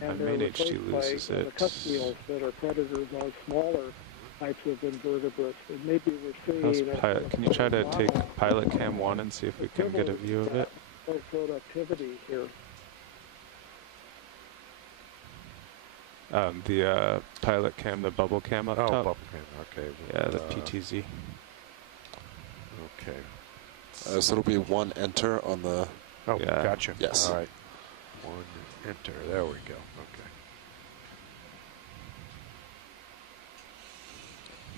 And they're replaced by the cup eels that are predators on smaller types of invertebrates. And maybe we're seeing... Can you try to take pilot cam 1 and see if we can get a view of it? Productivity here. The pilot cam, the bubble cam up top. Oh, bubble cam, okay. Yeah, the PTZ. Okay. So it'll be 1 enter on the... Oh, yeah. Gotcha. Yes. All right. 1 enter. There we go. Okay.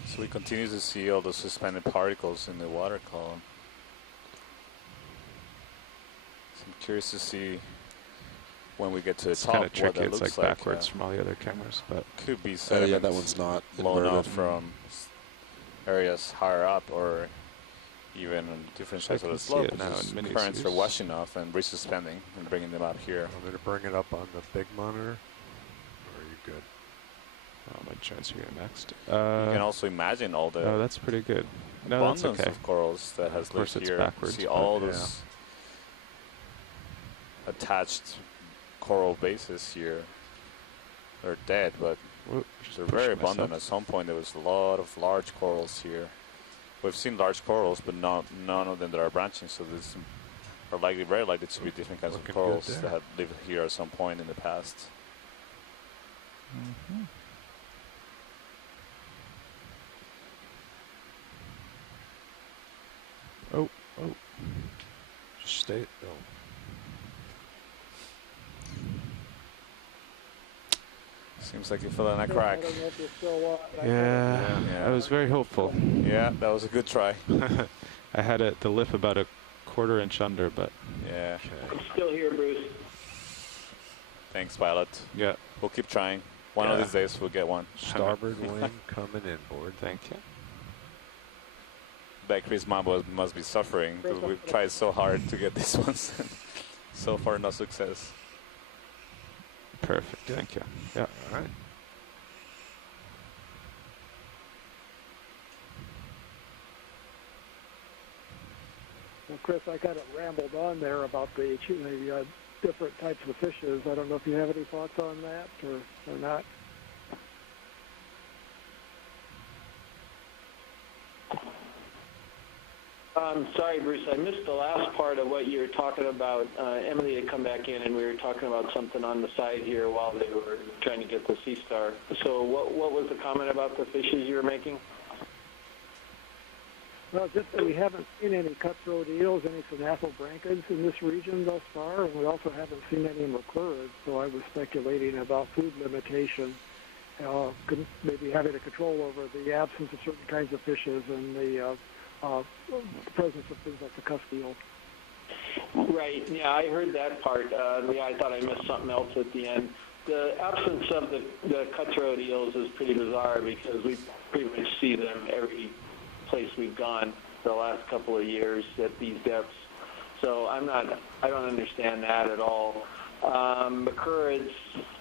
So we continue to see all the suspended particles in the water column. So I'm curious to see when we get to the It's top kind of tricky. what that It's looks like like. backwards from all the other cameras, but could be yeah, sediments that one's not blown inverted. out from areas higher up, or even on different sides of the slope. Currents are washing off and resuspending and bringing them up here. I'm going to bring it up on the big monitor. Or are you good? Oh, my transfer here next. You can also imagine all the oh, that's pretty good. No, abundance that's okay. of corals that has lived here. Backwards, see all those attached coral bases here. They're dead, but they're very abundant. At some point, there was a lot of large corals here. We've seen large corals, but none of them that are branching. So this are likely, very likely, to be different kinds of corals that have lived here at some point in the past. Mm-hmm. Oh. Just stay. Oh. Seems like you fell in a crack. Yeah, I was very hopeful. Yeah, that was a good try. I had the lip about a 1/4 inch under, but... Yeah. I'm still here, Bruce. Thanks, pilot. Yeah. We'll keep trying. One of these days, we'll get one. Starboard wing coming in, board. Thank you. Bet Chris Mambo must be suffering, because we've tried so hard to get these ones. So far, no success. Perfect. Thank you. Yeah. All right. Well, Chris, I kind of rambled on there about the different types of fishes. I don't know if you have any thoughts on that or not. I'm sorry, Bruce. I missed the last part of what you were talking about. Emily had come back in, and we were talking about something on the side here while they were trying to get the sea star. So what was the comment about the fishes you were making? Well, just that we haven't seen any cutthroat eels, any synaphobranchids in this region thus far, and we also haven't seen any maclurids, so I was speculating about food limitation, maybe having a control over the absence of certain kinds of fishes and the presence of things like the cusk eel. Right, yeah, I heard that part. Yeah, I thought I missed something else at the end. The absence of the cutthroat eels is pretty bizarre because we pretty much see them every place we've gone the last couple of years at these depths. So I don't understand that at all. Maclurids,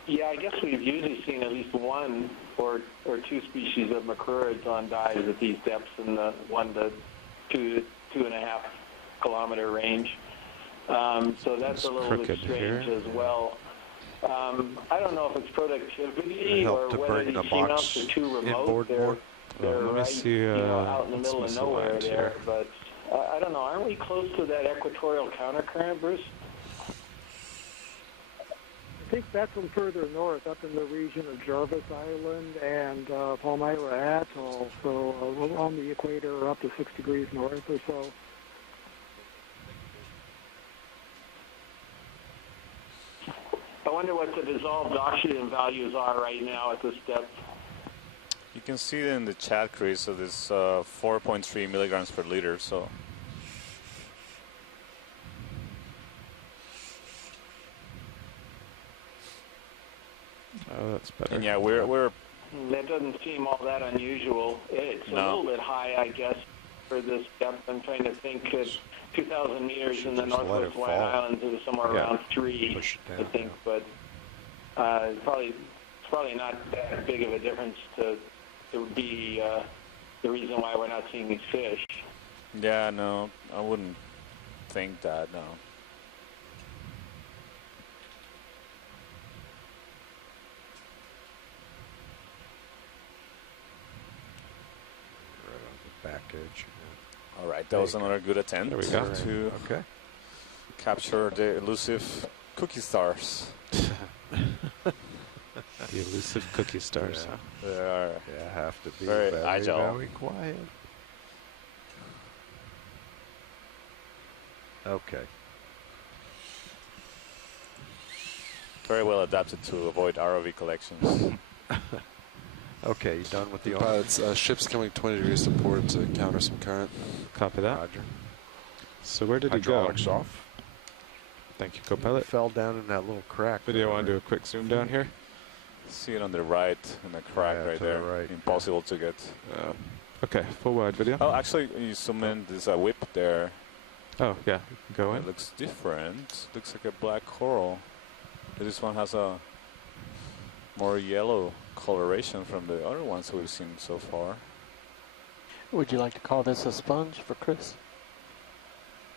yeah, I guess we've usually seen at least 1 or 2 species of maclurids on dives at these depths in the 1 to 2.5 kilometer range. So that's a little bit strange as well. I don't know if it's productivity or whether these seamounts are too remote. They're right, out in the middle of nowhere there. But I don't know. Aren't we close to that equatorial countercurrent, Bruce? I think that's from further north, up in the region of Jarvis Island and Palmyra Atoll, so on the equator, up to 6 degrees north or so. I wonder what the dissolved oxygen values are right now at this depth. You can see it in the chat, Chris, so this 4.3 milligrams per liter, so... Oh, that's better. And yeah, we're... That doesn't seem all that unusual. It's a little bit high, I guess, for this depth. I'm trying to think that 2,000 meters in the northwest Hawaiian Islands is somewhere around 3, I think, but it's probably not that big of a difference to be the reason why we're not seeing these fish. Yeah, no, I wouldn't think that, no. footage. All right, that was another good attempt There we go. to Okay. capture the elusive cookie stars. The elusive cookie stars. Yeah. Huh? They are Yeah, have to be Very very, agile. very quiet. Okay. very well adapted to avoid ROV collections. Okay, you done with the arm? Pilots, ship's coming 20 degrees to port to counter some current. Copy that. Roger. So where did he go? Hydraulics off. Thank you, co-pilot. Fell down in that little crack. Video, want to do a quick zoom down here? See it on the right in the crack Yeah, right to the there. right. Impossible to get. Okay, full wide video. Oh, actually, you zoom in. There's a whip there. Oh, yeah, go in. It looks different. Looks like a black coral. This one has a more yellow coloration from the other ones we've seen so far. Would you like to call this a sponge for Chris?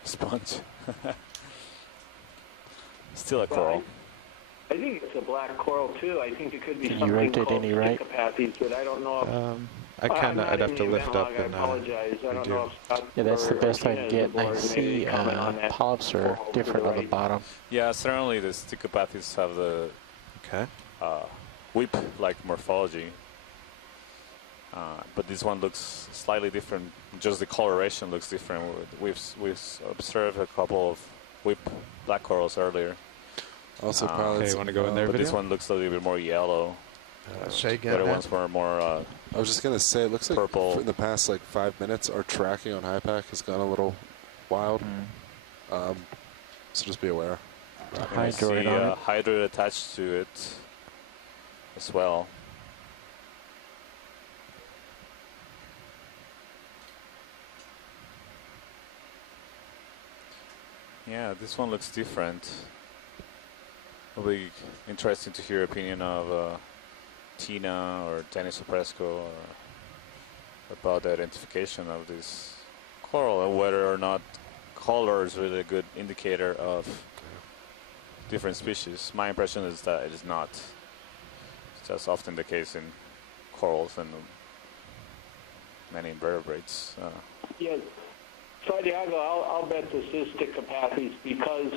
Sponge. Still a coral. I think it's a black coral too. I think it could be Can you something rate it called any right? Stickopathes, but I don't know if I'd have to lift up and and apologize. I don't know if Scott Yeah, that's the or best I Tina can is get. And I aboard. Maybe see comment on that polyps are coral to different on the right. bottom. Yeah, certainly the Stickopathes have the Okay. whip-like morphology. But this one looks slightly different. Just the coloration looks different. We've observed a couple of whip black corals earlier. Also, Okay, pilots. you wanna go in there, But video? this one looks a little bit more yellow. Say The again, other Matt? ones were more I was just gonna say, it looks like purple. in the past like 5 minutes, our tracking on HiPAC has gone a little wild. So just be aware. and I Hydroid see on it. hydroid attached to it as well. Yeah, this one looks different. It'll be interesting to hear your opinion of Tina or Dennis Opresco about the identification of this coral and whether or not color is really a good indicator of different species. My impression is that it is not. It's just often the case in corals and many invertebrates. Yeah, Santiago, I'll bet this is Stickopathes because,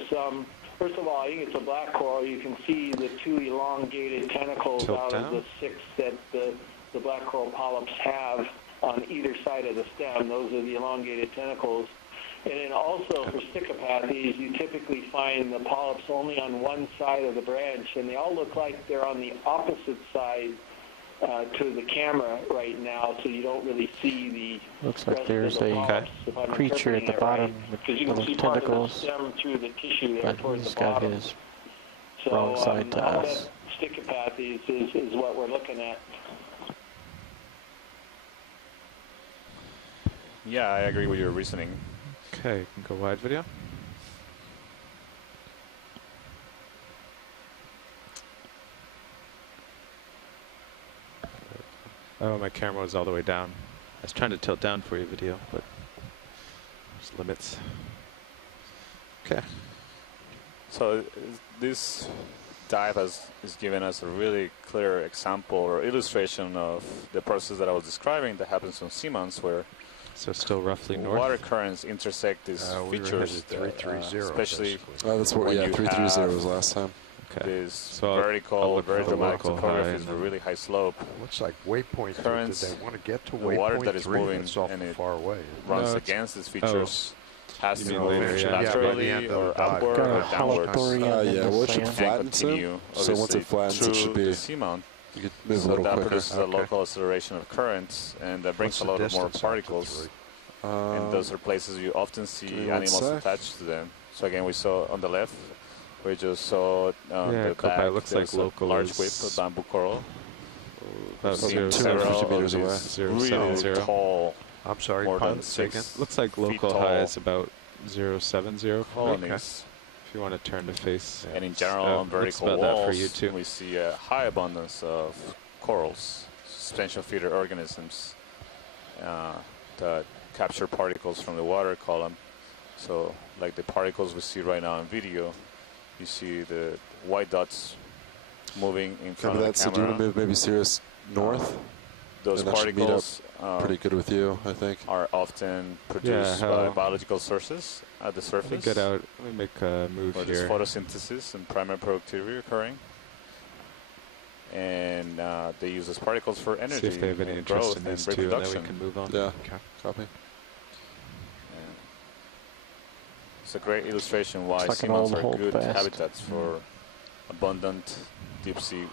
first of all, I think it's a black coral. You can see the two elongated tentacles Tilt out down. of the six that the black coral polyps have on either side of the stem. Those are the elongated tentacles. And then also for Stickopathes, you typically find the polyps only on one side of the branch, and they all look like they're on the opposite side to the camera right now, so you don't really see the Looks like rest there's of the a polyps, if I'm creature at the interpreting it bottom right. with 'Cause you can little see part of the tentacles, stem through the tissue there but towards he's the got bottom. his So wrong side to I'll us. bet Stickopathes is what we're looking at. Yeah, I agree with your reasoning. Okay, you can go wide video. Oh, my camera was all the way down. I was trying to tilt down for you, video, but there's limits. Okay. So this dive is given us a really clear example or illustration of the process that I was describing that happens on seamounts where So still roughly north. water currents intersect these We were features, headed 330, especially basically. That's what, When yeah, you 330 have was last time. Okay. this So I'll vertical, look very for the dramatic local topography high is and a then- really high slope, Looks like waypoint 3. Did Currents, they want to get to the water waypoint that is 3? moving That's awful and it far away. runs No, it's- against these features, has You to mean move later, yeah. Yeah, by the laterally end of or the dive. upward Got or a downwards holopory yeah, under well, the it should sand. and flatten soon. continue, So once it obviously, flattens, it through should be. the seamount. You could move a So little that quicker. produces a Okay. local acceleration of currents, and that brings What's a the lot of more distance out to particles. 3? And those are places you often give see me one animals sec. attached to them. So again, we saw on the left, we just saw Yeah, the Copa, back. it looks like there's a local large is whip of bamboo coral. About We've seen 250 several meters of away. these 070. really tall I'm sorry, more than pilot, say again. 6 Looks like feet local tall high is about 070 for me. colonies. If you want to turn to face. And in general, on looks vertical about that walls, for you too. we see a high abundance of corals, suspension feeder organisms that capture particles from the water column. So like the particles we see right now in video, you see the white dots moving in front Copy of that. the So do you camera. want to move maybe Sirius north? Those and that should meet particles pretty good with you, I think. are often produced by biological sources at the surface. Let me get out. Let me make a move where here. there's photosynthesis and primary productivity occurring. And they use those particles for energy. See if they have any and interest growth in these and two, and then reproduction. we can move on. Yeah, Okay. copy. It's a great illustration why Looks like an seamounts old are good holdfast. habitats for abundant deep sea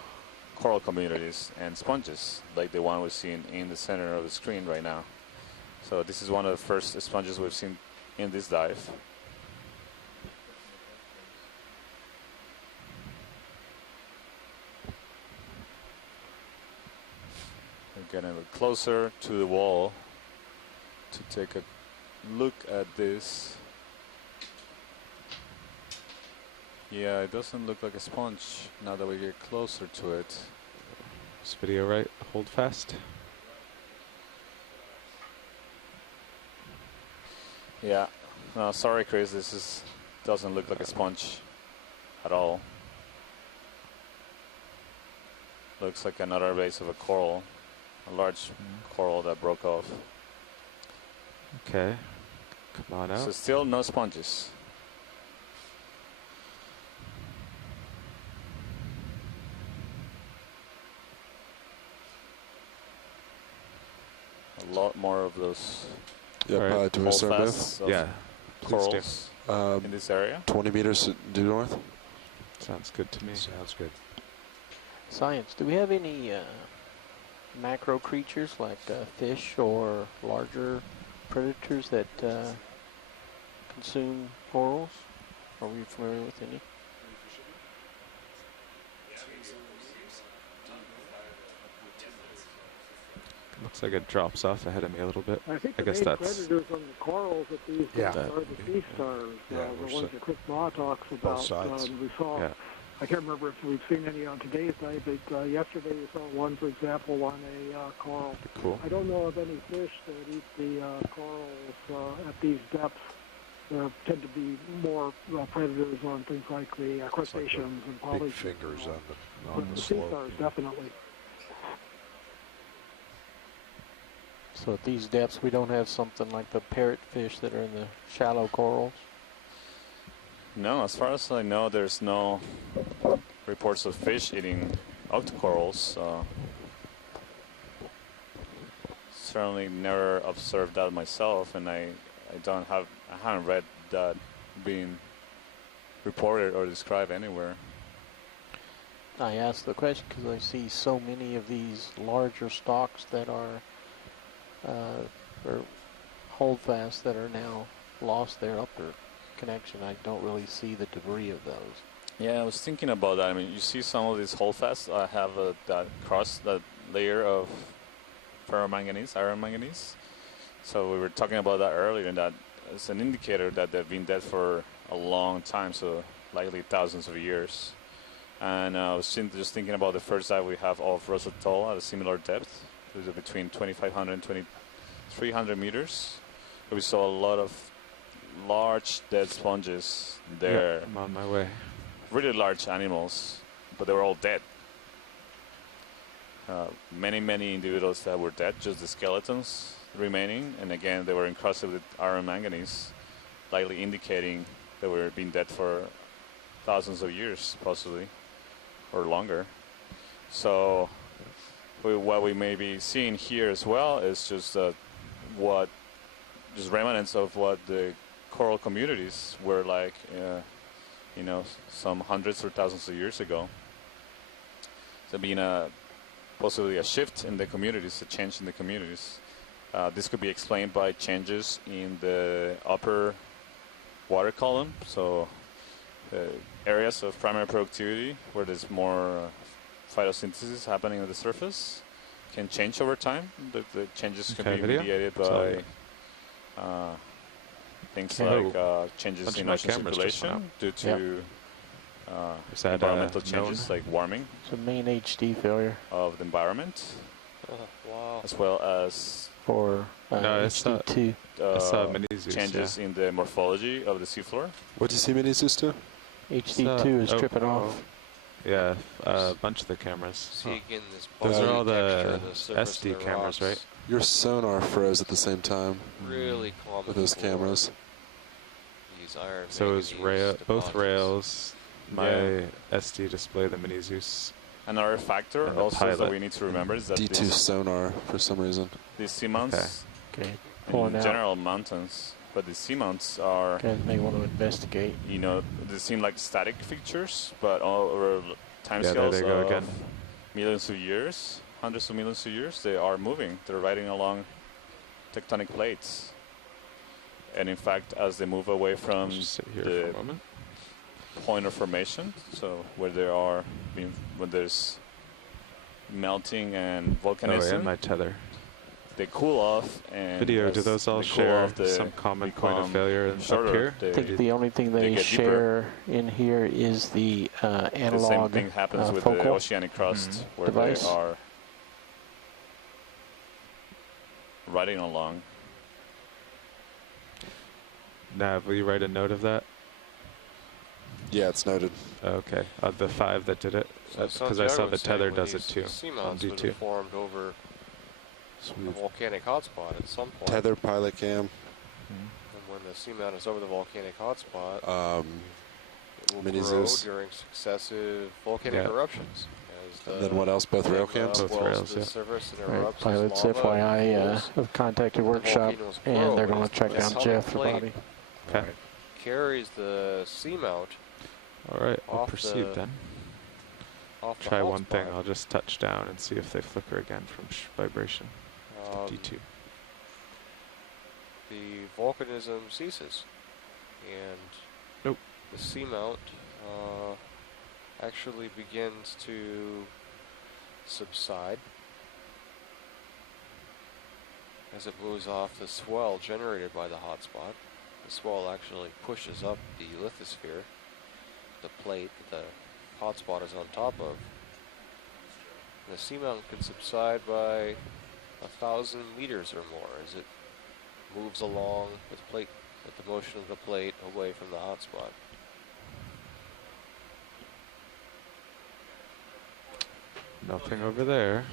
coral communities and sponges, like the one we're seeing in the center of the screen right now. So this is one of the first sponges we've seen in this dive. We're getting a little closer to the wall to take a look at this. Yeah, it doesn't look like a sponge now that we get closer to it. This video right? Hold fast. Yeah. No, sorry, Chris. Doesn't look like a sponge at all. Looks like another base of a coral, a large coral that broke off. Okay. Come on out. So still no sponges. A lot more of those Yep, do we start move? holdfasts of Yeah. corals in this area. 20 meters due north. Sounds good to me. Sounds good. Science, do we have any macro creatures like fish or larger predators that consume corals? Are we familiar with any? Looks like it drops off ahead of me a little bit. I think I the guess main that's predators on the corals at these Yeah. are the sea stars, Yeah, the we're ones that Chris Ma talks both about. sides. We saw, Yeah. I can't remember if we've seen any on today's dive, but yesterday we saw one, for example, on a coral. Cool. I don't know of any fish that eat the corals at these depths. There tend to be more predators on things like the crustaceans and Big polyps. fingers on But the the sea slope. stars, definitely. So at these depths, we don't have something like the parrotfish that are in the shallow corals? No, as far as I know, there's no reports of fish eating octocorals. Certainly never observed that myself, and I haven't read that being reported or described anywhere. I asked the question because I see so many of these larger stalks that are or holdfasts that are now lost their upper connection. I don't really see the debris of those. Yeah, I was thinking about that. I mean, you see some of these holdfasts have that layer of ferromanganese, iron manganese. So we were talking about that earlier, and that is an indicator that they've been dead for a long time, so likely thousands of years. And I was just thinking about the first dive we have off Ross Atoll at a similar depth. It was between 2,500 and 2,300 meters. We saw a lot of large dead sponges there. Yep, I'm on my way. Really large animals, but they were all dead. Many individuals that were dead, just the skeletons remaining. And again, they were encrusted with iron manganese, likely indicating they were being dead for thousands of years, possibly, or longer. So what we may be seeing here as well is just remnants of what the coral communities were like, some hundreds or thousands of years ago. So being possibly a shift in the communities, a change in the communities. This could be explained by changes in the upper water column. So areas of primary productivity where there's more photosynthesis happening at the surface can change over time. The changes can be mediated by things like changes in ocean circulation due to environmental changes like warming. It's a main HD failure. Of the environment. Wow. As well as for HD2. Changes in the morphology of the seafloor. What do you see Minisus do? HD2 is tripping off. Yeah, a bunch of the cameras. See again this Those are all texture, the surface of SD the cameras, rocks. right? Your sonar froze at the same time Really common with those for cameras. These iron So is manganese both deposits. rails, my Yeah. SD display, the Mini Zeus. Another factor And the also that pilot. we need to remember is that D2 sonar for some reason. these seamounts, Okay. Pulling in out. general mountains, but the seamounts are, Okay, may want to investigate. you know, they seem like static features, but over time Yeah, there scales they go of again. millions of years, hundreds of millions of years, they are moving. They're riding along tectonic plates. And in fact, as they move away from Just sit here the for a moment. point of formation, so where there are when there's melting and Oh, volcanism, and my tether. they cool off. And Video, do as those all they cool share off, they some common point of become failure up shorter. here? I think the only thing they they get deeper. share in here is the The same analog thing happens with the focal. oceanic crust, where device. they are riding along. Nav, will you write a note of that? Yeah, it's noted. Okay, the 5 that did it, So because I saw the tether does it too on Seamounts would D2. have formed over a Sweet. volcanic hotspot at some point. Tether, pilot cam. And when the seamount is over the volcanic hotspot, it will Mini grow Zeus. during successive volcanic Yeah. eruptions. As the And then what else? Both rail magma cams? Both wells rails, to the yeah. surface and Right, erupts as pilots, lava FYI, cools. have contacted The workshop, volcanoes and grow they're going as to track the down tectonic Jeff, the plate body. Okay, carries the seamount all right, I'll off proceed the- then. off the Try one thing, hotspot. I'll just touch down and see if they flicker again from vibration. D2. The volcanism ceases, and Nope. the seamount actually begins to subside as it moves off the swell generated by the hotspot. The swell actually pushes up the lithosphere, the plate that the hotspot is on top of. And the seamount can subside by 1,000 meters or more as it moves along with the motion of the plate away from the hotspot. Nothing over there.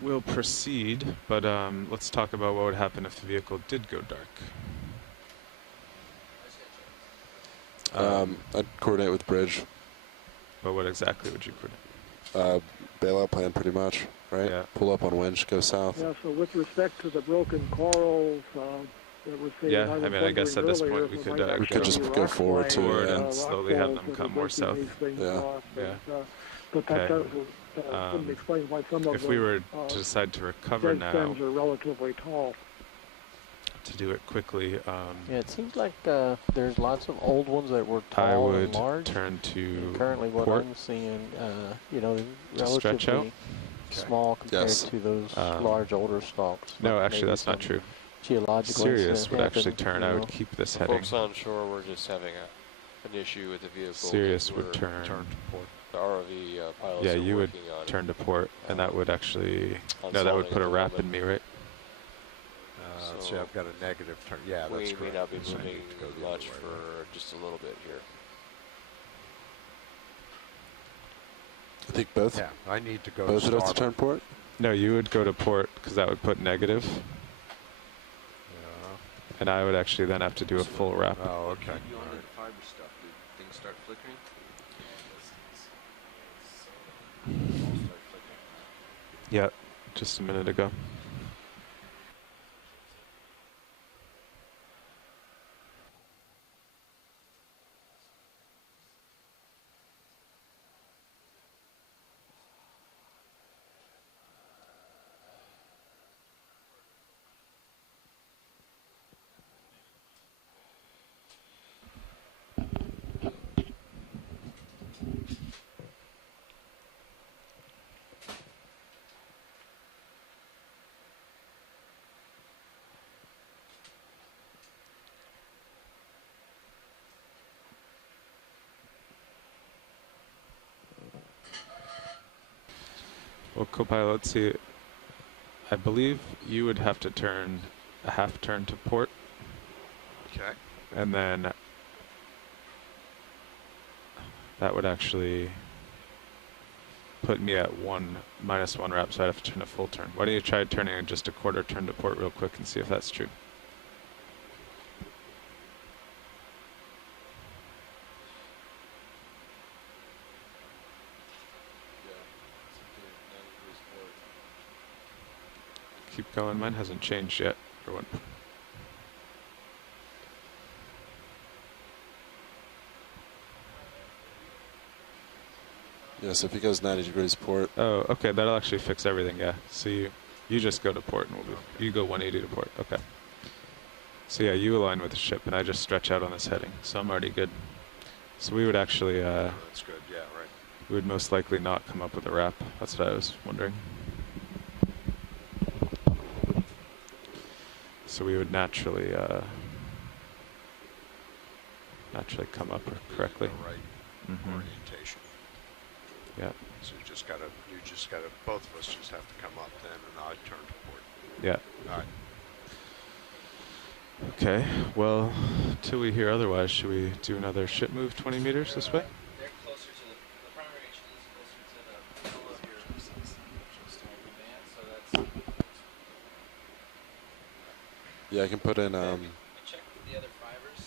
We'll proceed, but let's talk about what would happen if the vehicle did go dark. I'd coordinate with Bridge. But what exactly would you put? Bailout plan pretty much, right? Yeah. Pull up on winch, go south. Yeah, so with respect to the broken corals that was saying, Yeah, I mean, I guess at this point we could We could just go forward to forward it, and slowly have them come more south. Yeah. But that Okay. doesn't explain why some of If we were the to decide to recover dead now, stems are relatively tall. to do it quickly, Yeah, it seems like there's lots of old ones that were I tall would and large. turn to And currently, what port. I'm seeing, you know, To stretch out? relatively small compared Yes. to those Um, large older stalks. No, But actually, maybe that's not some true. Geological Sirius incident would actually happened, turn. you I know. would keep this The heading. folks on shore were just having a an issue with the vehicle. Sirius would turn. Turn to port. The ROV pilots Yeah, are you would working on turn to port, and that would actually. on No, that would solving put at a the wrap in moment. me, right? See, So I've got a negative turn. Yeah, that's we correct. may not be So I moving need to go the other much way, for right? just a little bit here. I think both. Yeah, I need to go Both to of us to turn starboard. port. No, you would go to port because that would put negative, Yeah. and I would actually then have to do a full wrap. Oh, okay. You All onto right. the fiber stuff, did things start flickering? Yeah, just a minute ago. Well, co-pilot, let's see. I believe you would have to turn a half turn to port, Okay. and then that would actually put me at -1 wrap, so I'd have to turn a full turn. Why don't you try turning just a quarter turn to port real quick and see if that's true? Keep going. Mine hasn't changed yet. Or what? Yes, if he goes 90 degrees port. Oh, okay. That'll actually fix everything. Yeah. So you just go to port, and we'll do. You go 180 to port. Okay. So yeah, you align with the ship, and I just stretch out on this heading. So I'm already good. So we would actually. Oh, that's good. Yeah, right. We would most likely not come up with a wrap. That's what I was wondering. So we would naturally come up correctly. The right Mm-hmm. orientation. Yeah. So you just gotta, both of us just have to come up then, and I turn to port. Yeah. All right. Okay. Well, till we hear otherwise, should we do another ship move 20 meters this way? They're closer to the primary action is closer to the middle of your band, so that's. Yeah, I can put in. I checked the other fibers.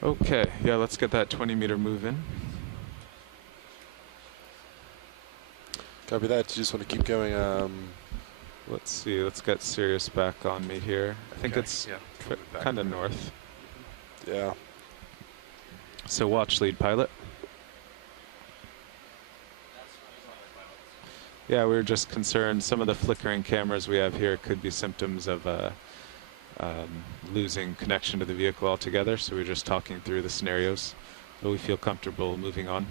Okay, yeah, let's get that 20-meter move in. Copy that. You just want to keep going. Let's see, let's get Sirius back on me here. I think Okay, it's yeah, coming back kind of in. north. Yeah. So watch lead pilot. Yeah, we were just concerned some of the flickering cameras we have here could be symptoms of losing connection to the vehicle altogether, so we're just talking through the scenarios, but we feel comfortable moving on.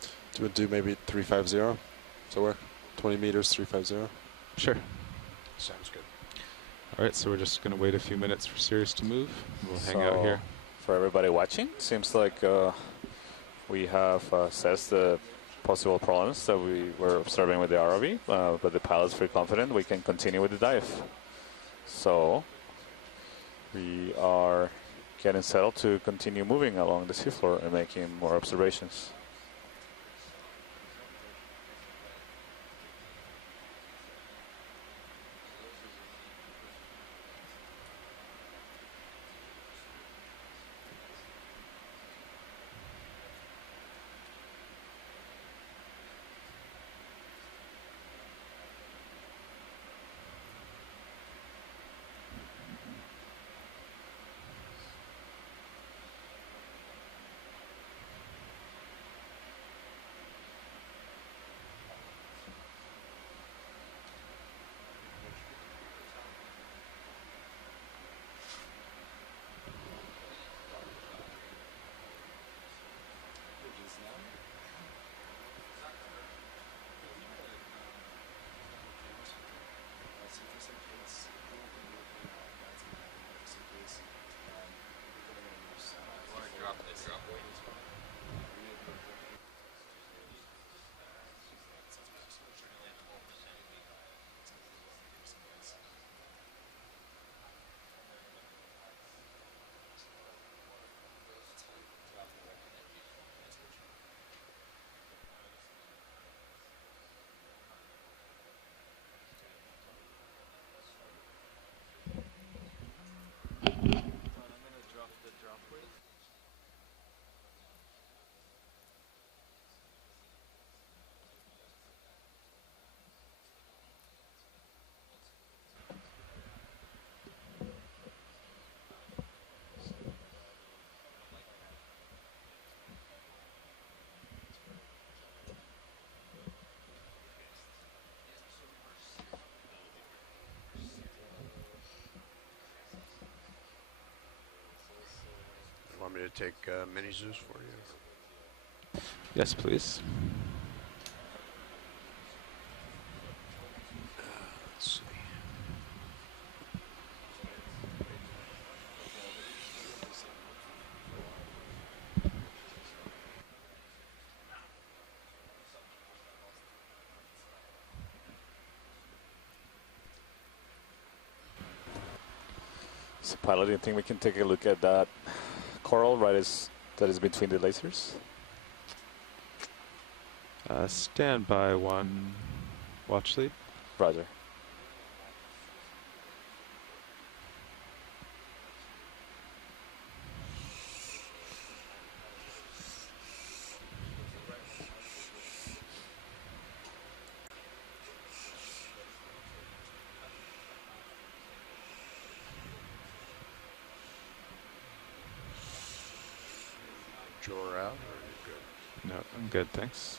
Do you want to do maybe 350? Does that work? 20 meters, 350? Sure. Sounds good. All right, so we're just going to wait a few minutes for Sirius to move. We'll hang out here. For everybody watching, seems like we have assessed the possible problems that we were observing with the ROV, but the pilot's pretty confident we can continue with the dive. So we are getting settled to continue moving along the seafloor and making more observations. Want me to take mini zoos for you? Yes, please. Let's see. So pilot, do you think we can take a look at that coral that is between the lasers? Stand by 1, watch lead. Roger. Draw out, or are you good? No, I'm good, thanks.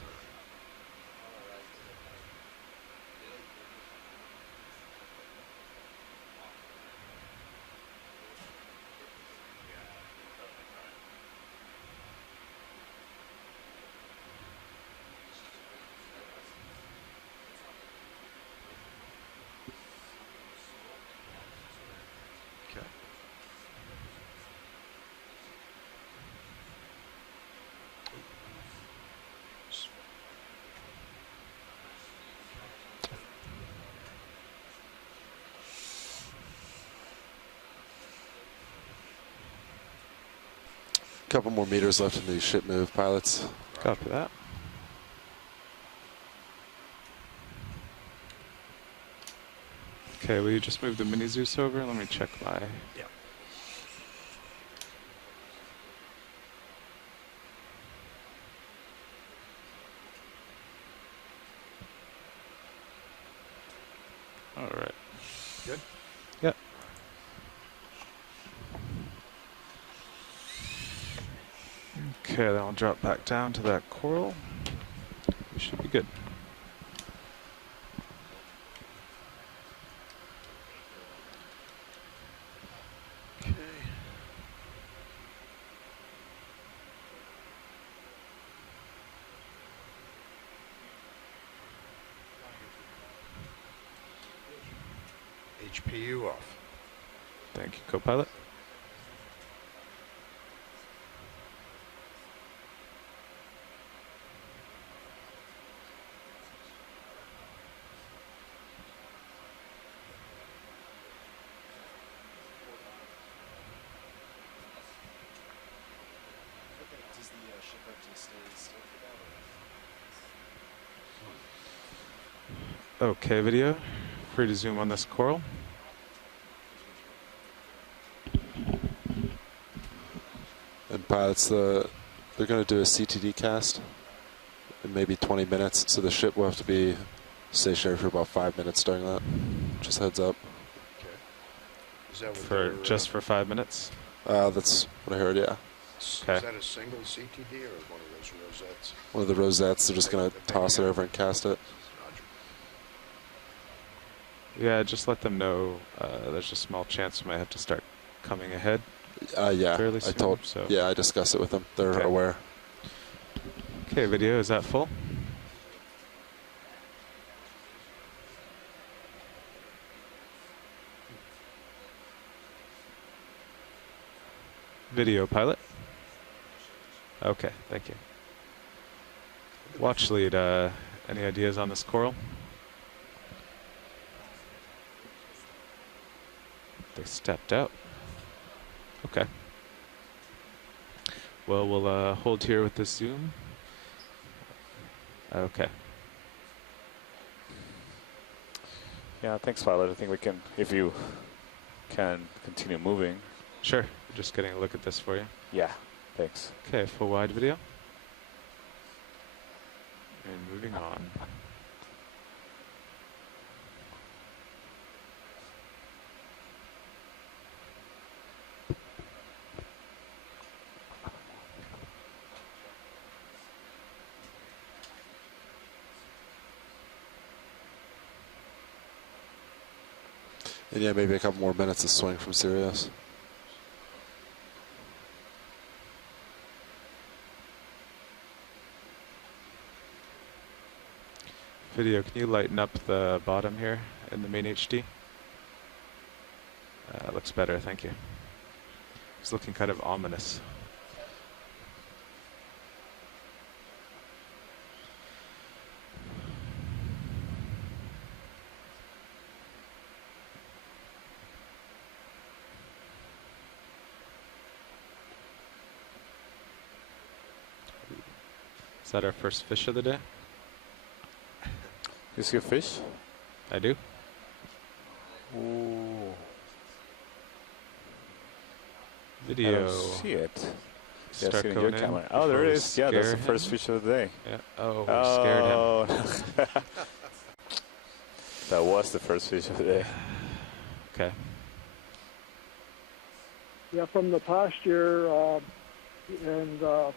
Okay. Couple more meters left in the ship move, pilots. Copy that. Okay, will you just move the mini Zeus over? Let me check my... Yep. All right. Good? Yep. Okay, then I'll drop back down to that coral. We should be good. Okay. HPU off. Thank you, co-pilot. Does the ship have to stay still for that? Okay, video. Free to zoom on this coral. And pilots, they're going to do a CTD cast in maybe 20 minutes, so the ship will have to be stationary for about 5 minutes during that. Just heads up. Okay. Is that what For they're, just for 5 minutes. That's what I heard, yeah. Okay. Is that a single CTD or one of those rosettes? One of the rosettes, they're just going to toss it over and cast it. Roger. Yeah, just let them know there's a small chance we might have to start coming ahead. Yeah, Fairly I soon, told. so. Yeah, I discussed it with them. They're Okay. aware. Okay, video, is that full? Video pilot. Okay, thank you. Watch lead, any ideas on this coral? They stepped out. Okay. Well, we'll hold here with this zoom. Okay. Yeah, thanks, pilot. I think we can, if you can continue moving. Sure. Just getting a look at this for you. Yeah, thanks. Okay, full wide video. And moving on. And yeah, maybe a couple more minutes to swing from Sirius. Video, can you lighten up the bottom here in the main HD? Looks better, thank you. It's looking kind of ominous. Is that our first fish of the day? You see a fish? I do. Ooh. I Video. don't see it. Yeah, Start see it in your going in camera. Oh, before there it we is. Yeah, that's the scare first him. fish of the day. Yeah. Oh, we scared him. him. That was the first fish of the day. Okay. Yeah, from the posture and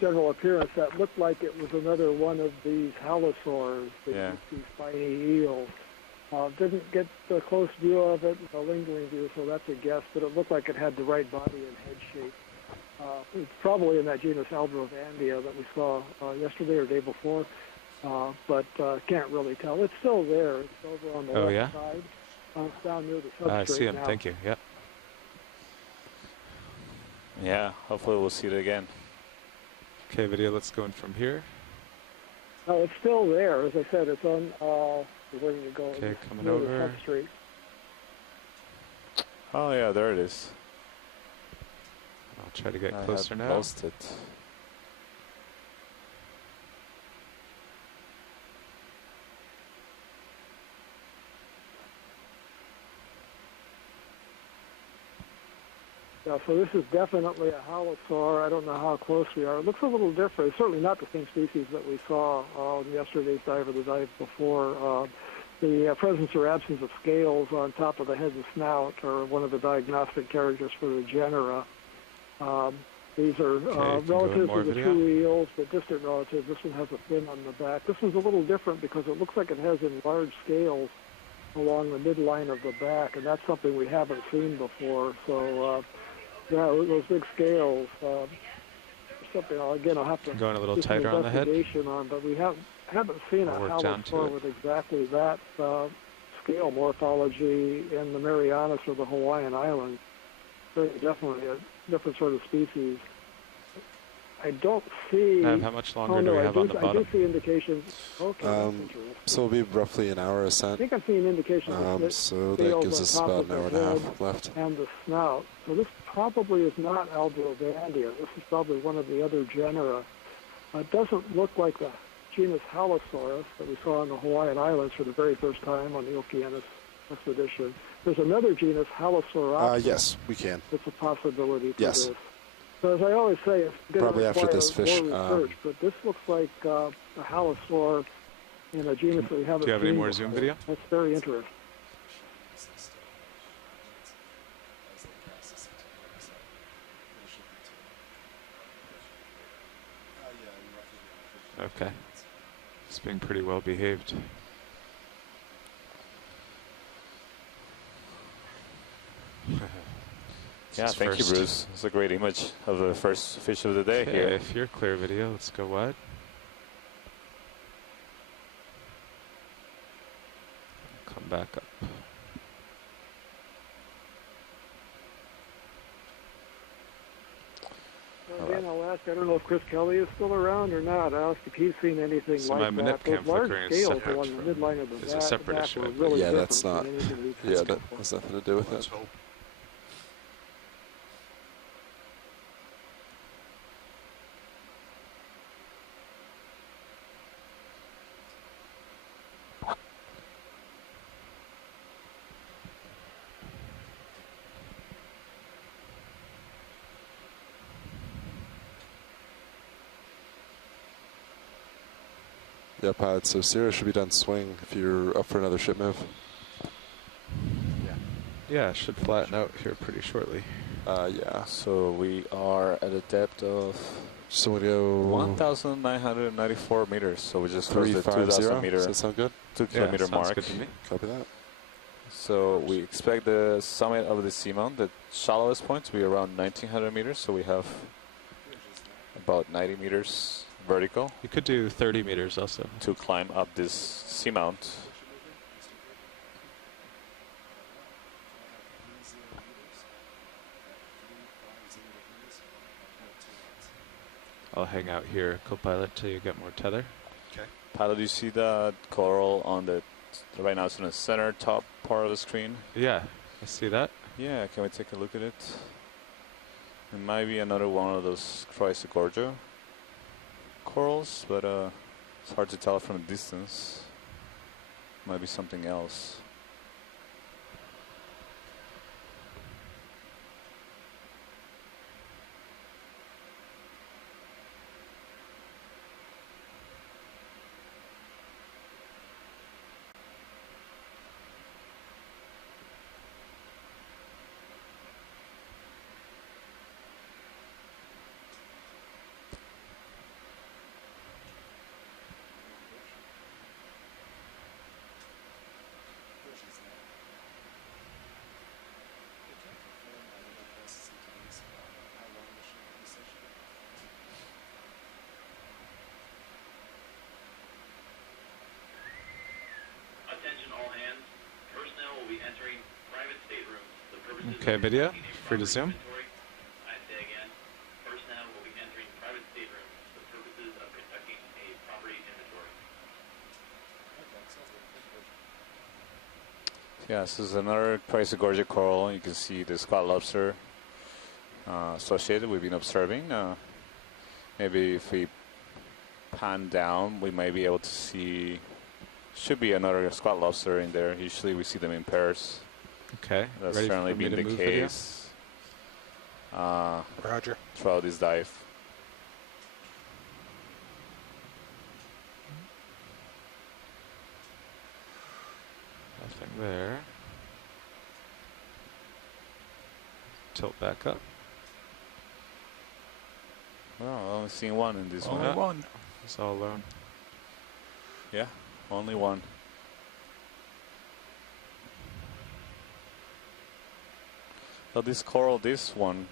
general appearance, that looked like it was another one of these halosaurs, Yeah. these spiny eels. Didn't get the close view of it, a lingering view, so that's a guess, but it looked like it had the right body and head shape. It's probably in that genus Aldrovandea that we saw yesterday or day before, but can't really tell. It's still there. It's over on the Oh, left yeah? side. It's down near the substrate I see him, now. thank you. Yeah. Yeah, hopefully we'll see it again. Okay, video, let's go in from here. No, it's still there. As I said, it's on, where did it go? Okay, It's coming near the over. substrate. Oh yeah, there it is. I'll try to get I closer had now. lost it. So this is definitely a halosaur. I don't know how close we are. It looks a little different. It's certainly not the same species that we saw on yesterday's dive or the dive before. The presence or absence of scales on top of the head and snout are one of the diagnostic characters for the genera. These are relatives to the true eels, but distant relatives. This one has a fin on the back. This one's a little different because it looks like it has enlarged scales along the midline of the back, and that's something we haven't seen before. So, yeah, those big scales. Something again, I'll have to going a little do some tighter on the head. investigation on, but we haven't seen a halosaur with exactly that scale morphology in the Marianas or the Hawaiian Islands. Very definitely a different sort of species. I don't see. How much longer do we have on the bottom? I do see indications. Okay, that's interesting. So it'll be roughly an hour ascent. I think I'm seeing indications. So that gives us about an hour and a half left. And the snout. So this probably is not Aldrobandia. This is probably one of the other genera. It doesn't look like the genus Halosaurus that we saw on the Hawaiian Islands for the very first time on the Okeanos expedition. There's another genus, Halosauropsis. Yes, we can. It's a possibility for this. So as I always say, it's going probably to after this fish. more research, but this looks like a halosaur in a genus that we haven't seen. Do you have any more before. Zoom video? That's very interesting. Okay. It's being pretty well behaved. Yeah, thank you, Bruce. It's a great image of the first fish of the day here. If you're clear video, let's go wide. Come back up. Again, I'll ask, I don't know if Chris Kelly is still around or not. I'll ask if he's seen anything So like my that. cam Those large flickering is scales separate along the midline of the It's a separate back issue, were I really Yeah, different that's not. than anything we've Yeah, seen that before. has nothing to do with Let's it. hope. Yeah, pilot. So Sierra should be done swing if you're up for another ship move. Yeah, it should flatten out here pretty shortly. Yeah. So we are at a depth of So we go 1,994 meters. So we just crossed the 2,000 meter. Does that sound good? 2 kilometer sounds mark. good to me. Copy that. So we expect the summit of the seamount, the shallowest point, to be around 1,900 meters. So we have about 90 meters vertical You could do 30 meters also. to climb up this seamount. I'll hang out here, co-pilot, till you get more tether. Okay. Pilot, do you see the coral on the, right now it's in the center top part of the screen? Yeah, I see that. Yeah, can we take a look at it? It might be another one of those Chrysogorgia corals, but it's hard to tell from a distance. Might be something else. Okay, video, free to zoom. Yeah, this is another Chrysogorgia coral. You can see the squat lobster associated. We've been observing. Maybe if we pan down, we might be able to see. Should be another squat lobster in there. Usually we see them in pairs. Okay. That's Ready certainly for me been to the move case. Roger. throughout this dive. Nothing there. Tilt back up. Well, I've only seen one in this Only one. one. It's all alone. Yeah, only one. But this coral, this one,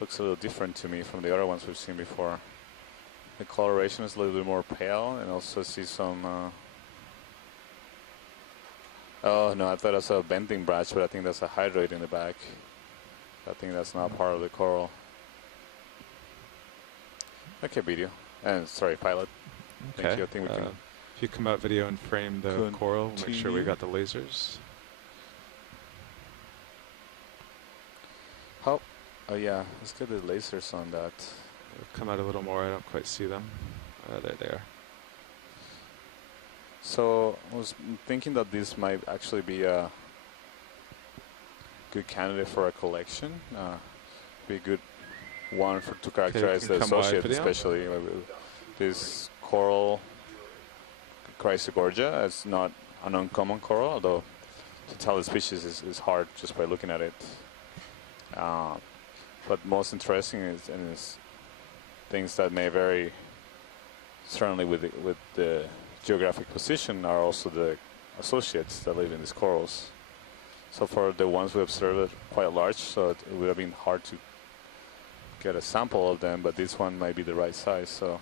looks a little different to me from the other ones we've seen before. The coloration is a little bit more pale, and also see some... oh no, I thought I saw a bending branch, but I think that's a hydroid in the back. I think that's not part of the coral. Okay, video. And sorry, pilot. Okay. Thank you. I think we can... if you come out video and frame the coral, make sure we continue. got the lasers. How? Oh yeah, let's get the lasers on that. Come out a little more. I don't quite see them. There they are. So I was thinking that this might actually be a good candidate for a collection. Be a good one to characterize the associate, especially this coral Chrysogorgia. It's not an uncommon coral, although to tell the species is hard just by looking at it. But most interesting is things that may vary certainly with the geographic position are also the associates that live in these corals. So far the ones we observed are quite large, so it would have been hard to get a sample of them, but this one might be the right size, so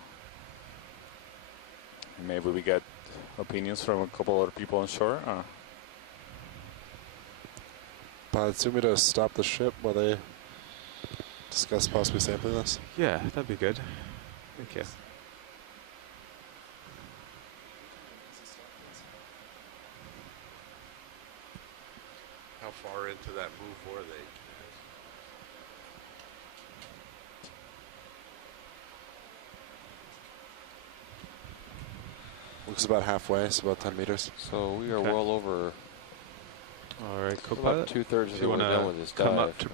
maybe we get opinions from a couple other people on shore. Pilots, do you want me to stop the ship while they discuss possibly sampling this? Yeah, that'd be good. Thank you. How far into that move were they? Looks about halfway, it's about 10 meters. So we are well over. All right, About co-pilot. 2/3 of If the you way want done with this to come dive, up to,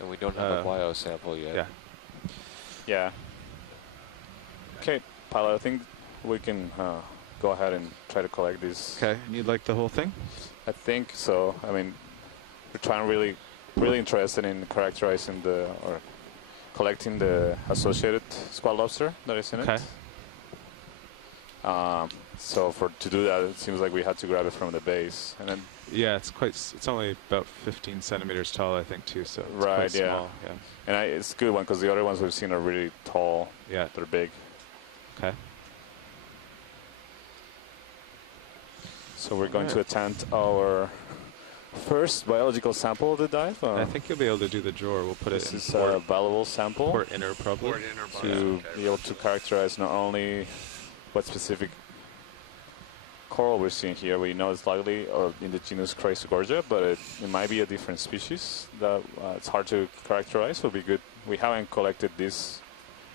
and we don't have a bio sample yet. yeah. Yeah. Okay, pilot, I think we can go ahead and try to collect these. Okay, and you'd like the whole thing? I think so. I mean, we're trying really interested in characterizing or collecting the associated squat lobster that is in it. So to do that, it seems like we had to grab it from the base, and then. Yeah, it's only about 15 centimeters tall, I think, too. So it's right, quite yeah. small. Yeah. And it's a good one because the other ones we've seen are really tall. Yeah, they're big. Okay. So we're going to attempt our first biological sample of the dive. I think you'll be able to do the drawer. We'll put it in. This is a valuable sample. Port inner, probably. Port inner, To be able to characterize not only what specific coral we're seeing here. We know it's likely in the genus Chrysogorgia, but it might be a different species that it's hard to characterize. Will be good. We haven't collected this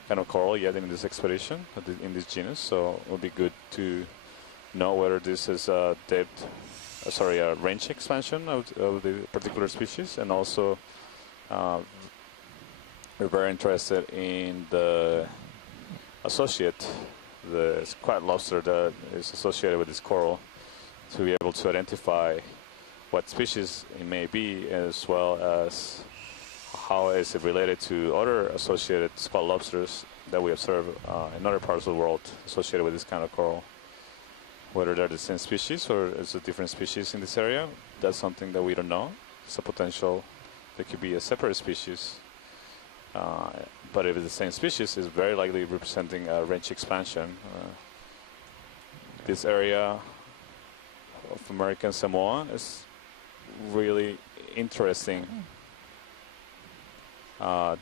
kind of coral yet in this expedition, in this genus, so it will be good to know whether this is a a range expansion of the particular species, and also we're very interested in the associate, the squat lobster that is associated with this coral, to be able to identify what species it may be, as well as how is it related to other associated squat lobsters that we observe in other parts of the world associated with this kind of coral. Whether they're the same species or it's a different species in this area, that's something that we don't know. It's a potential that could be a separate species. But if it's the same species, it's very likely representing a range expansion. This area of American Samoa is really interesting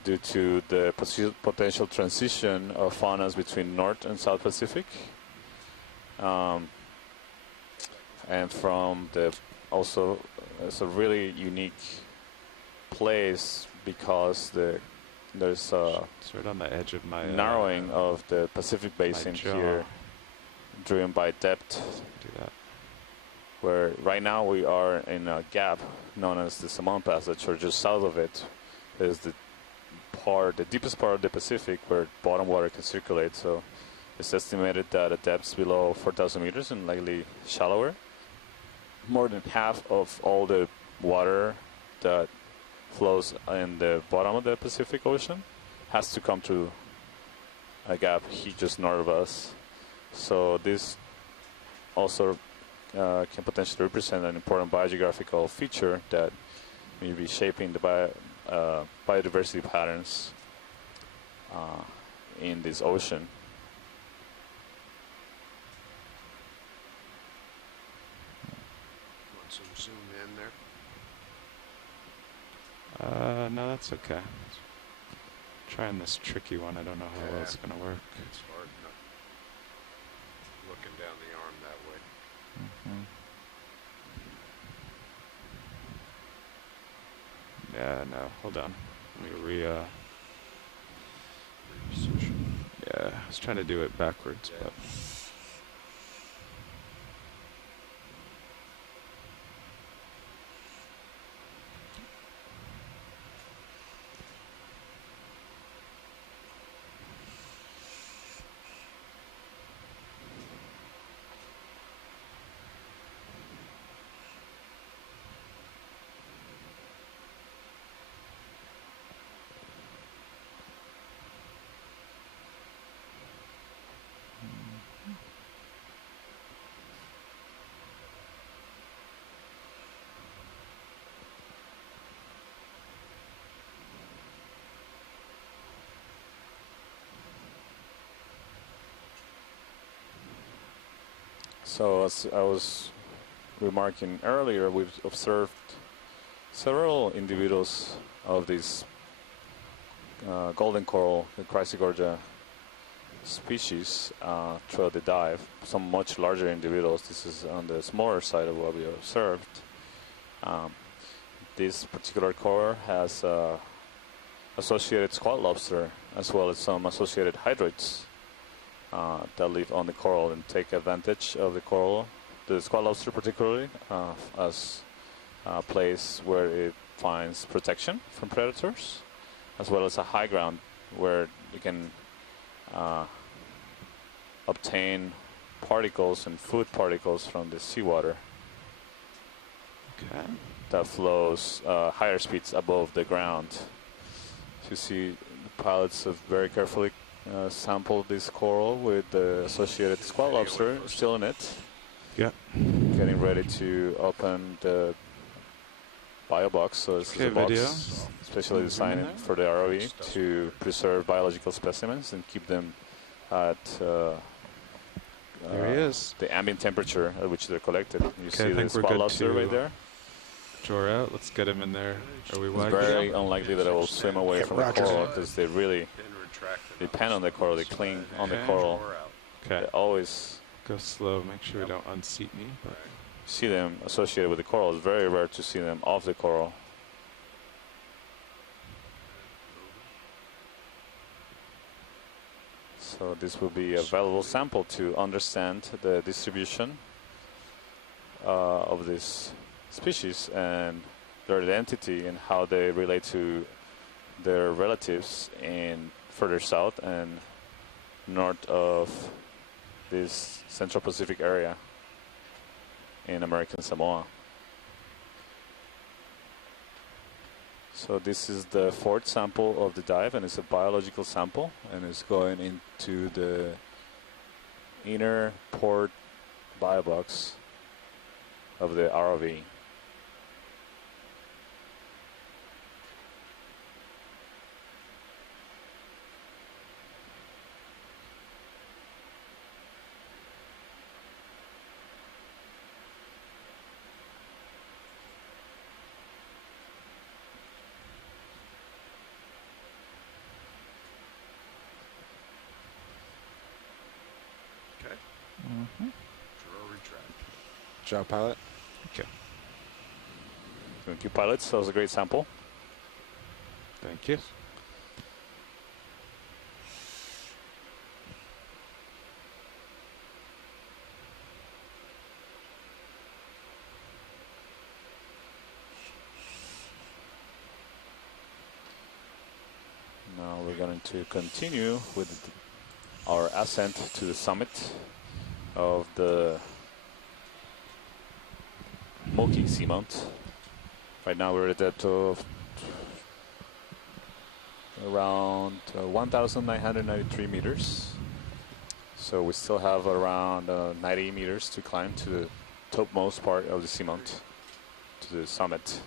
due to the potential transition of faunas between North and South Pacific. And from also it's a really unique place because there's a sort of on the edge of my narrowing of the Pacific Basin here, driven by depth. Do that. Where right now we are in a gap known as the Samoan Passage, or just south of it is the the deepest part of the Pacific where bottom water can circulate. So it's estimated that at depths below 4,000 meters and likely shallower, more than half of all the water that flows in the bottom of the Pacific Ocean has to come through a gap just north of us. So this also can potentially represent an important biogeographical feature that may be shaping the biodiversity patterns in this ocean. Want some zoom in there? No, that's okay. Trying this tricky one. I don't know how well it's going to work. It's hard enough looking down the arm that way. Yeah, no, hold on. Let me Reposition. yeah, I was trying to do it backwards, but So as I was remarking earlier, we've observed several individuals of this golden coral, the Chrysogorgia species, throughout the dive. Some much larger individuals. This is on the smaller side of what we observed. This particular coral has associated squat lobster as well as some associated hydroids that live on the coral and take advantage of the coral, the squat lobster particularly, as a place where it finds protection from predators, as well as a high ground where you can obtain particles and food particles from the seawater that flows higher speeds above the ground. So you see the pilots have very carefully sampled this coral with the associated squat lobster still in it. yeah. Getting ready to open the bio box. So this is a box Video. specially designed for the ROV to preserve biological specimens and keep them at There he is. the ambient temperature at which they're collected. You Okay, see I the think we're squat good lobster to right there. Draw out. Let's get him in there. Are we It's wide? very unlikely that it will swim away from the Roger. coral because they really Pin retracted. depend on the coral. They cling on the Okay. coral. Drawer out. Okay. They always Go slow. Make sure we don't unseat me. But see them associated with the coral. It's very rare to see them off the coral. So this will be a valuable sample to understand the distribution of this species and their identity and how they relate to their relatives in further south and north of this Central Pacific area in American Samoa. So this is the fourth sample of the dive, and it's a biological sample, and it's going into the inner port bio box of the ROV. Okay. mm-hmm. Drawer retract. Job, pilot. Thank you, pilots. That was a great sample. Thank you. Now going to continue with our ascent to the summit of the Moki Seamount. Right now we're at a depth of around 1,993 meters. So we still have around 90 meters to climb to the topmost part of the seamount, to the summit.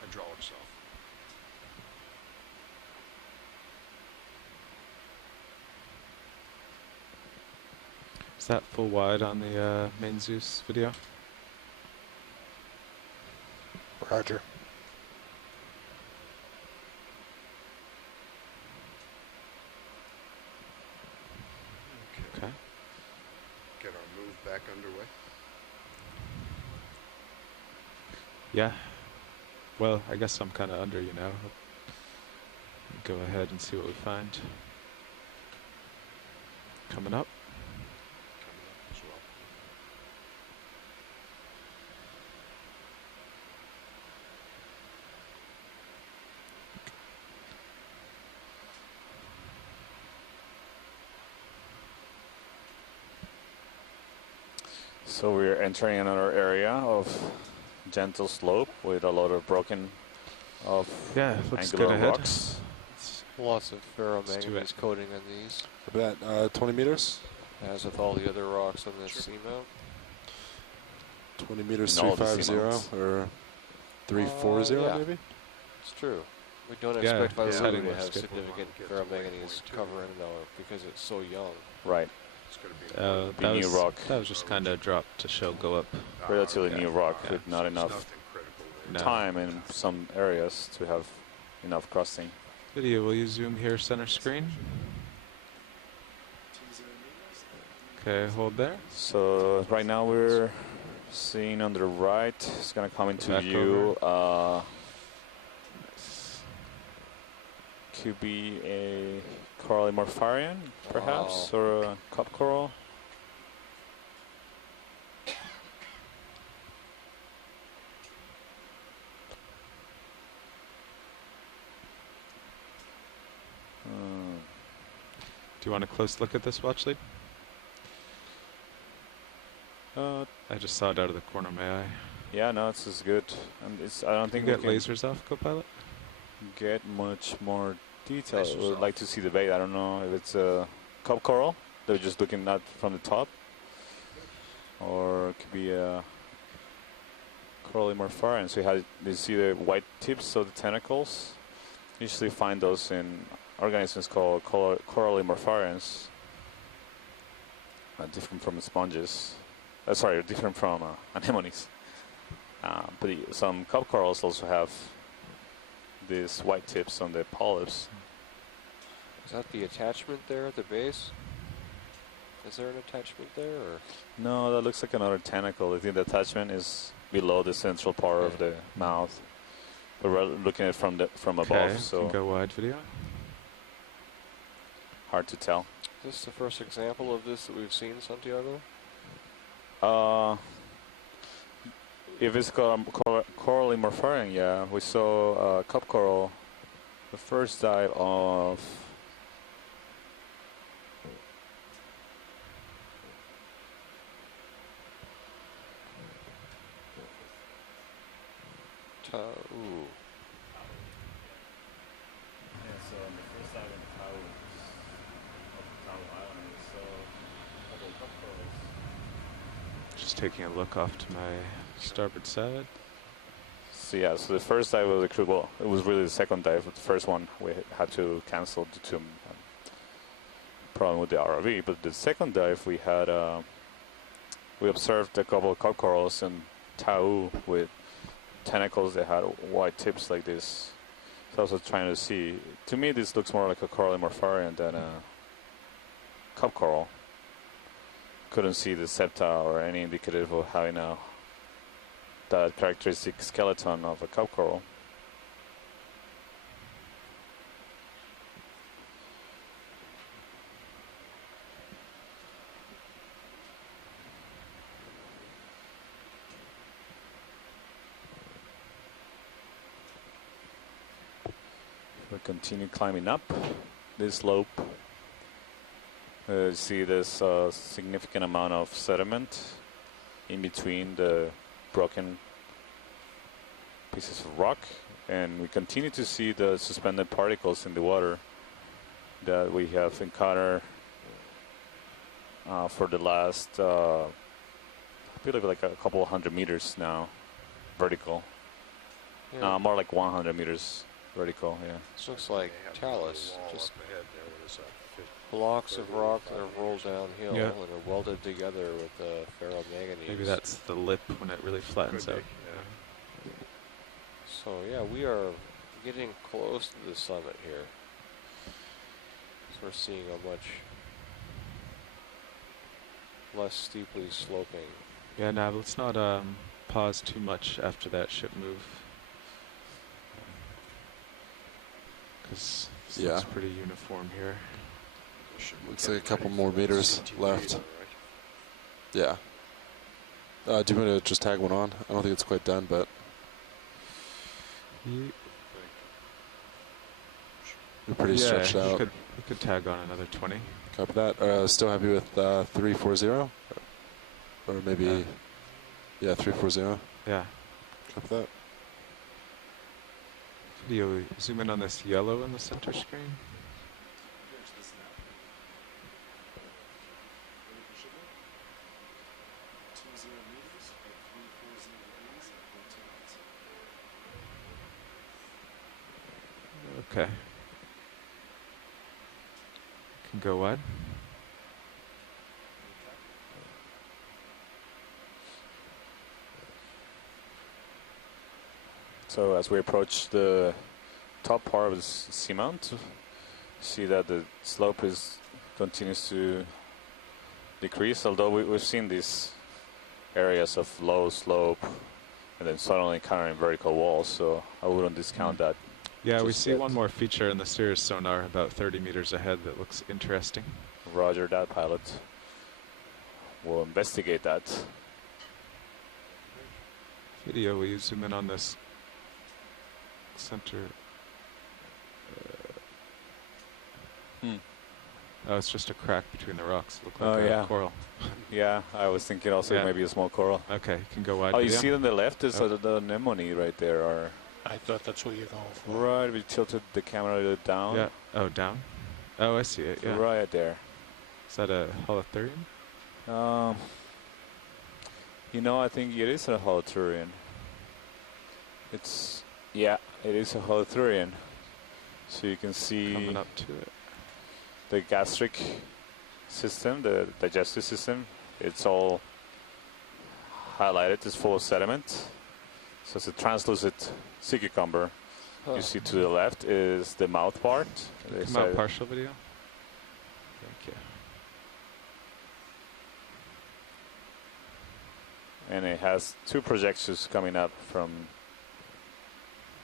Hydraulics off. Is that full wide on the main Zeus video? Roger. Okay. Get our move back underway. Yeah. Well, I guess I'm kind of under, you know. Go ahead and see what we find. Coming up. Coming up as well. So we're entering another area of gentle slope with a lot of broken of Yeah, looks angular good ahead. rocks. Lots of Let's do ferromanganese it. coating on these, About 20 meters? as with all the other rocks on this seamount. 20 meters, In all the 350 seamounts. or 340 yeah. maybe? It's true. We don't Yeah, expect yeah, Vaileru heading to looks have good. significant Get to ferromanganese 1.2. covering though, because it's so young. Right, It's going to be The That new was, rock. That was just kind of dropped to show go up. relatively yeah. new rock Yeah. with not There's enough nothing critical there. No. time in some areas to have enough crossing. Video, will you zoom here center screen? Okay, hold there. So right now we're seeing on the right, it's going to come into Back view. Could be a Corallimorpharian, perhaps, Wow. or a cup coral. Do you want a close look at this watch lead? I just saw it out of the corner of my eye. Yeah, no, this is good. And it's, I don't Can think you we get can lasers off, Copilot? get much more detail. Lasers We'd like off. to see the bait. I don't know if it's a cup coral. They're just looking at from the top. Or it could be a Corallimorpharian. So you see the white tips of the tentacles. Usually find those in organisms called Corallimorpharians. Different from the sponges. Sorry, different from anemones. But some cup corals also have these white tips on the polyps. Is that the attachment there at the base? Is there an attachment there, or? No, that looks like another tentacle. I think the attachment is below the central part of the mouth. But we're looking at it from above, Okay, so can go wide video. hard to tell. Is this the first example of this that we've seen, Santiago? If it's Corallimorpharian, yeah, we saw cup coral the first dive of Ooh. Yeah, so on the first dive in Tau Island, we saw a couple of cup corals. Just taking a look off to my starboard side. So yeah, so the first dive was well, it was really the second dive. But the first one we had to cancel due to problem with the ROV. But the second dive we had, we observed a couple of cup corals in Tau with tentacles that had white tips like this. So I was trying to see. To me, this looks more like a Corallimorpharian than a cup coral. Couldn't see the septa or any indicative of having that characteristic skeleton of a cup coral. We continue climbing up this slope. See this significant amount of sediment in between the broken pieces of rock, and we continue to see the suspended particles in the water that we have encountered for the last, I believe, like a couple of 100 meters now, vertical. Yeah. More like 100 meters vertical. Yeah. This looks like talus. Just up ahead there. What is that? blocks of rock that are rolled downhill Yeah. and are welded together with the ferromanganese. Maybe that's the lip when it really flattens Could be, out. yeah. So yeah, we are getting close to the summit here. So we're seeing a much less steeply sloping. Yeah, now let's not pause too much after that ship move. Because this looks pretty uniform here. Looks like a couple more meters left. Yeah. Do you want to just tag one on? I don't think it's quite done, but we're pretty stretched out. We could tag on another 20. Copy that. Still happy with 340? Or maybe, 340. Yeah. Copy that. Video, zoom in on this yellow in the center screen. Okay. Can go wide. So as we approach the top part of the seamount, see that the slope continues to decrease, although we've seen these areas of low slope and then suddenly encountering vertical walls, so I wouldn't discount that. Yeah, we see one more feature in the Cirrus sonar about 30 meters ahead that looks interesting. Roger that, pilot. We'll investigate that. Video, will you zoom in on this center? Oh, it's just a crack between the rocks. Look like a coral. Yeah, I was thinking also maybe a small coral. Okay, you can go wide. Oh, you see on the left is the anemone right there. Or I thought that's what you're going for. right, we tilted the camera a little down. Yeah. Oh, down? Oh, I see it. Yeah. Right there. Is that a holothurian? I think it is a holothurian. It is a holothurian. So you can see coming up to it. The gastric system, the digestive system, it's all highlighted. It's full of sediment. So it's a translucent sea cucumber. You see to the left is the mouth part. Come out partial video. Thank you. And it has two projections coming up from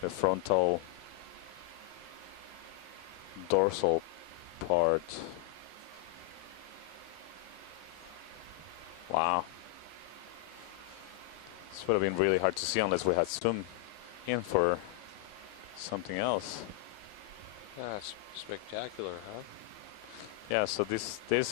the frontal dorsal part. Wow. This would have been really hard to see unless we had zoomed in for something else. That's spectacular, huh? Yeah, so this could